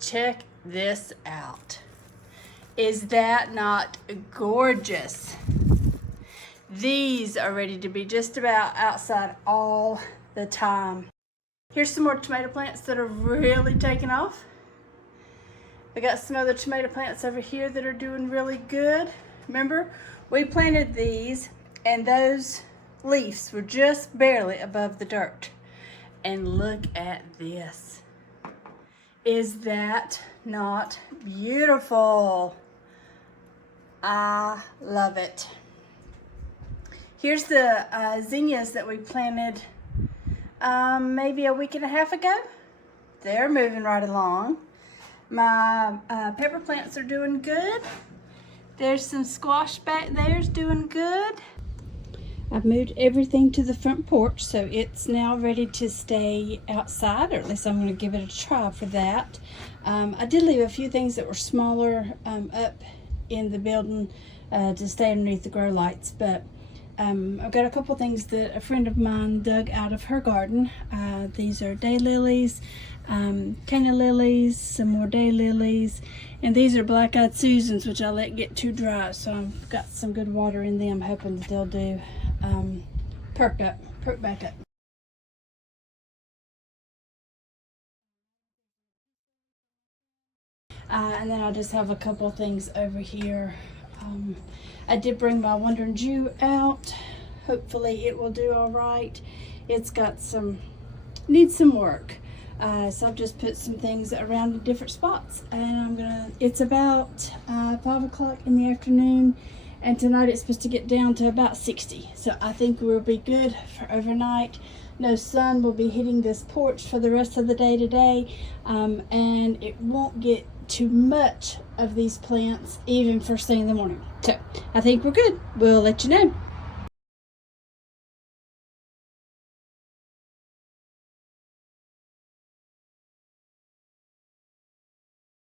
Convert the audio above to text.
Check this out. Is that not gorgeous? These are ready to be just about outside all the time. Here's some more tomato plants that are really taking off. I got some other tomato plants over here that are doing really good. Remember, we planted these and those leaves were just barely above the dirt. And look at this. Is that not beautiful? I love it. Here's the zinnias that we planted maybe a week and a half ago. They're moving right along. My pepper plants are doing good. There's some squash back there's doing good. I've moved everything to the front porch, so it's now ready to stay outside, or at least I'm going to give it a try for that. I did leave a few things that were smaller up in the building to stay underneath the grow lights, but I've got a couple things that a friend of mine dug out of her garden. These are daylilies, canna lilies, some more daylilies, and these are black-eyed Susans, which I let get too dry, so I've got some good water in them, hoping that they'll do perk back up. And then I just have a couple things over here. I did bring my Wandering Jew out. Hopefully it will do all right. It's got needs some work. So I've just put some things around in different spots, and it's about 5 o'clock in the afternoon, and tonight it's supposed to get down to about 60. So I think we'll be good for overnight. No sun will be hitting this porch for the rest of the day today, and it won't get too much of these plants even first thing in the morning. So I think we're good. We'll let you know.